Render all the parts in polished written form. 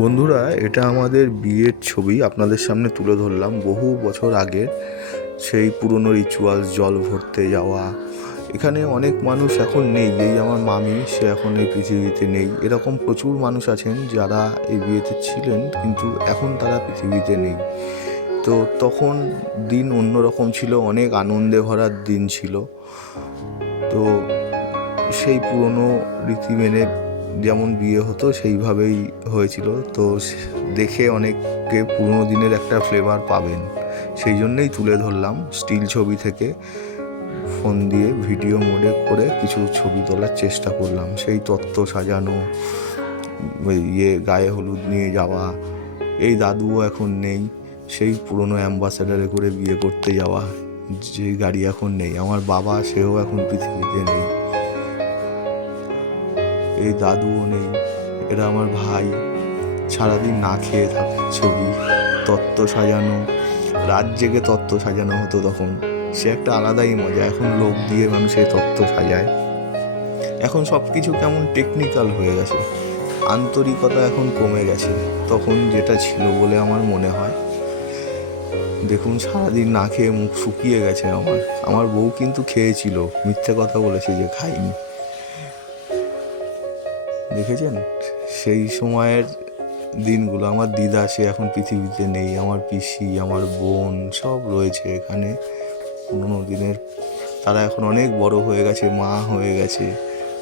বন্ধুরা, এটা আমাদের বিয়ের ছবি আপনাদের সামনে তুলে ধরলাম। বহু বছর আগের সেই পুরনো রিচুয়ালস, জল ভরতে যাওয়া। এখানে অনেক মানুষ এখন নেই। এই আমার মামি, সে এখন এই পৃথিবীতে নেই। এরকম প্রচুর মানুষ আছেন যারা এই বিয়েতে ছিলেন কিন্তু এখন তারা পৃথিবীতে নেই। তো তখন দিন অন্যরকম ছিল, অনেক আনন্দে ভরা দিন ছিল। তো সেই পুরনো রীতি মেনে যেমন বিয়ে হতো সেইভাবেই হয়েছিল। তো দেখে অনেকে পুরনো দিনের একটা ফ্লেভার পাবেন, সেই জন্যেই তুলে ধরলাম। স্টিল ছবি থেকে ফোন দিয়ে ভিডিও মোডে করে কিছু ছবি তোলার চেষ্টা করলাম। সেই তত্ত্ব সাজানো, গায়ে হলুদ নিয়ে যাওয়া। এই দাদুও এখন নেই। সেই পুরনো অ্যাম্বাসেডারে করে বিয়ে করতে যাওয়া, যে গাড়ি এখন নেই। আমার বাবা, সেও এখন পৃথিবীতে নেই। এই দাদুও নেই। এরা আমার ভাই। সারাদিন না খেয়ে থাকে ছবি, তত্ত্ব সাজানো, রাত জেগে তত্ত্ব সাজানো হতো তখন। সে একটা আলাদাই মজা। এখন লোক দিয়ে মানুষের তত্ত্ব সাজায়। এখন সব কিছু কেমন টেকনিক্যাল হয়ে গেছে, আন্তরিকতা এখন কমে গেছে তখন যেটা ছিল বলে আমার মনে হয়। দেখুন, সারাদিন না খেয়ে মুখ শুকিয়ে গেছে আমার বউ কিন্তু খেয়েছিল, মিথ্যে কথা বলেছে যে খাইনি। দেখেছেন সেই সময়ের দিনগুলো। আমার দিদা, সে এখন পৃথিবীতে নেই। আমার পিসি, আমার বোন সব রয়েছে এখানে পুরোনো দিনের। তারা এখন অনেক বড় হয়ে গেছে, মা হয়ে গেছে।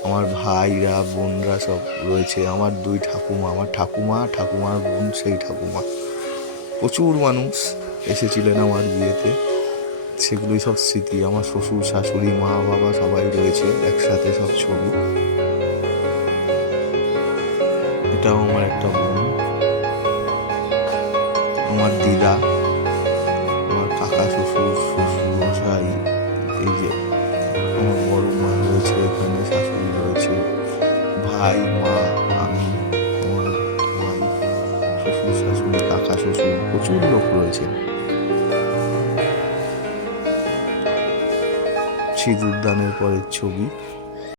আমার ভাইরা, বোনরা সব রয়েছে। আমার দুই ঠাকুমা, আমার ঠাকুমার বোন, সেই ঠাকুমা। প্রচুর মানুষ এসেছিলেন আমার বিয়েতে। সেগুলোই সব স্মৃতি। আমার শ্বশুর, শাশুড়ি, মা, বাবা সবাই রয়েছে একসাথে, সব ছবি। এটাও আমার একটা বোন, আমার দিদা, আমার কাকা শ্বশুর, শ্বশুর মশাই। এই যে আমার বড় মা রয়েছে এখানে, শাশুড়ি রয়েছে, ভাই, মা, আমি, আমার ভাই, শ্বশুর শাশুড়ি, কাকা শ্বশুর, প্রচুর লোক রয়েছে। সিঁদুর দানের পরের ছবি।